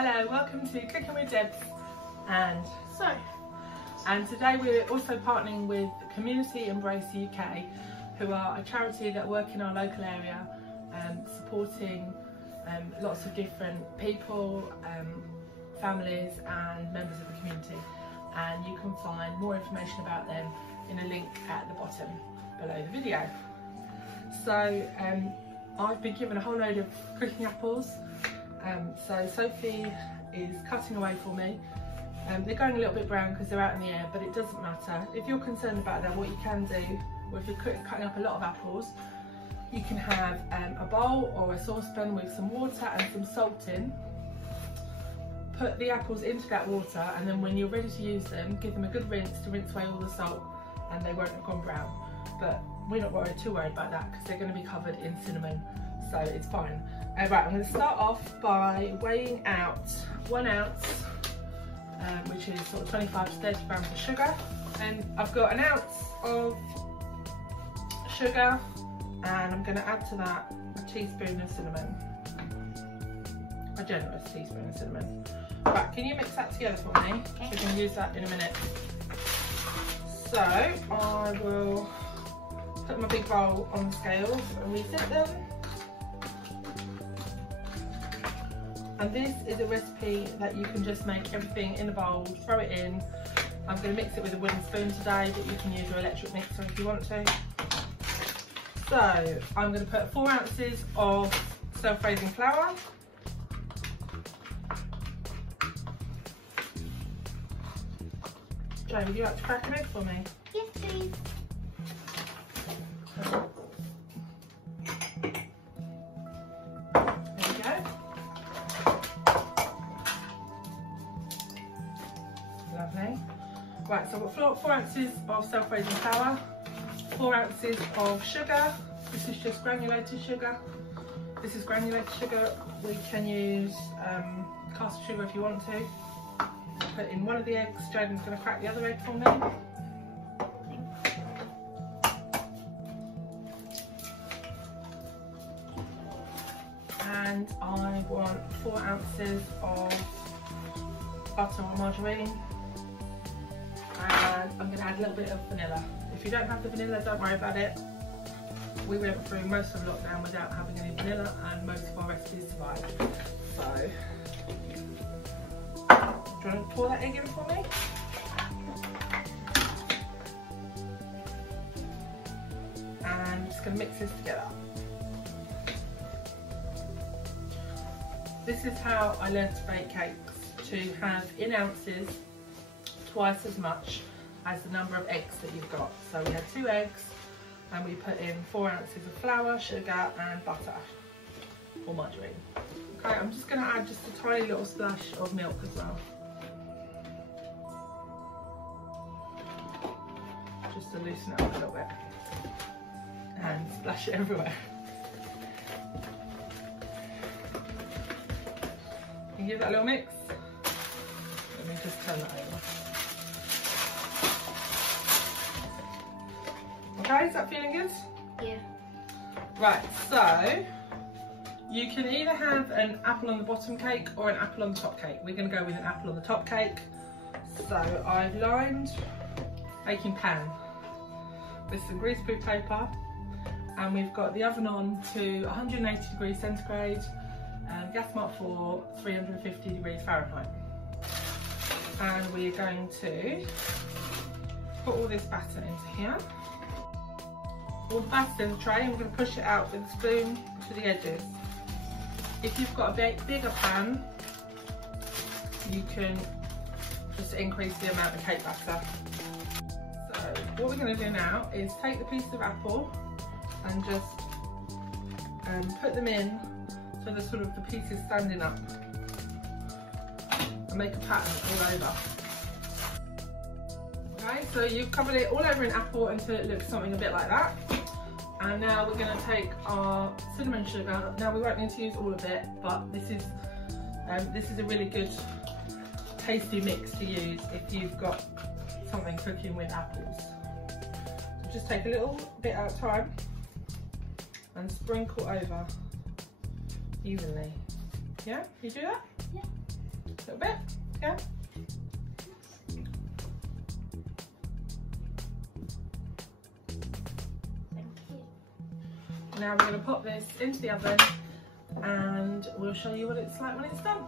Hello, welcome to Cooking with Debs and So, and today we're also partnering with Community Embrace UK, who are a charity that work in our local area, supporting lots of different people, families and members of the community, and you can find more information about them in a link at the bottom below the video. So I've been given a whole load of cooking apples. So Sophie is cutting away for me. They're going a little bit brown because they're out in the air, but it doesn't matter. If you're concerned about that, what you can do, or if you're cutting up a lot of apples, you can have a bowl or a saucepan with some water and some salt in. Put the apples into that water, and then when you're ready to use them, give them a good rinse to rinse away all the salt, and they won't have gone brown. But we're not too worried about that because they're going to be covered in cinnamon, so it's fine. Right, I'm going to start off by weighing out 1 ounce, which is sort of 25 to 30 grams of sugar, and I've got 1 ounce of sugar, and I'm going to add to that a teaspoon of cinnamon, a generous teaspoon of cinnamon. Right, can you mix that together for me? Okay. We can use that in a minute. So I will put my big bowl on the scales and refit them. And this is a recipe that you can just make everything in a bowl, throw it in. I'm going to mix it with a wooden spoon today, but you can use your electric mixer if you want to. So I'm going to put 4 ounces of self-raising flour. Jo, would you like to crack an egg for me? yes please. Right, so I've got 4 ounces of self-raising flour, 4 ounces of sugar. This is just granulated sugar. This is granulated sugar. We can use caster sugar if you want to. Put in 1 of the eggs. Jaden's going to crack the other egg for me. And I want 4 ounces of butter or margarine. And I'm going to add a little bit of vanilla. If you don't have the vanilla, don't worry about it. We went through most of lockdown without having any vanilla, and most of our recipes survived. So, do you want to pour that egg in for me? And I'm just going to mix this together. This is how I learned to bake cakes, to have in ounces twice as much as the number of eggs that you've got. So we had 2 eggs and we put in 4 ounces of flour, sugar and butter or margarine. Okay, I'm just going to add just a tiny little splash of milk as well. Just to loosen it up a little bit and splash it everywhere. Can you give that a little mix? Let me just turn that over. Okay, is that feeling good? Yeah. Right, so you can either have an apple on the bottom cake or an apple on the top cake. We're going to go with an apple on the top cake. So I've lined baking pan with some greaseproof paper, and we've got the oven on to 180 degrees centigrade and gas mark for 350 degrees Fahrenheit. And we're going to put all this batter into here. All the batter in the tray, and we're going to push it out with a spoon to the edges. If you've got a bigger pan, you can just increase the amount of cake batter. So what we're going to do now is take the piece of apple and just put them in so the sort of the pieces standing up, and make a pattern all over. Okay, so you've covered it all over in apple until it looks something a bit like that. And now we're going to take our cinnamon sugar. Now we won't need to use all of it, but this is a really good tasty mix to use if you've got something cooking with apples. So just take a little bit at a time and sprinkle over evenly. Yeah, you do that? Yeah. a little bit, yeah. Now we're going to pop this into the oven and we'll show you what it's like when it's done.